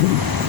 Mm-hmm.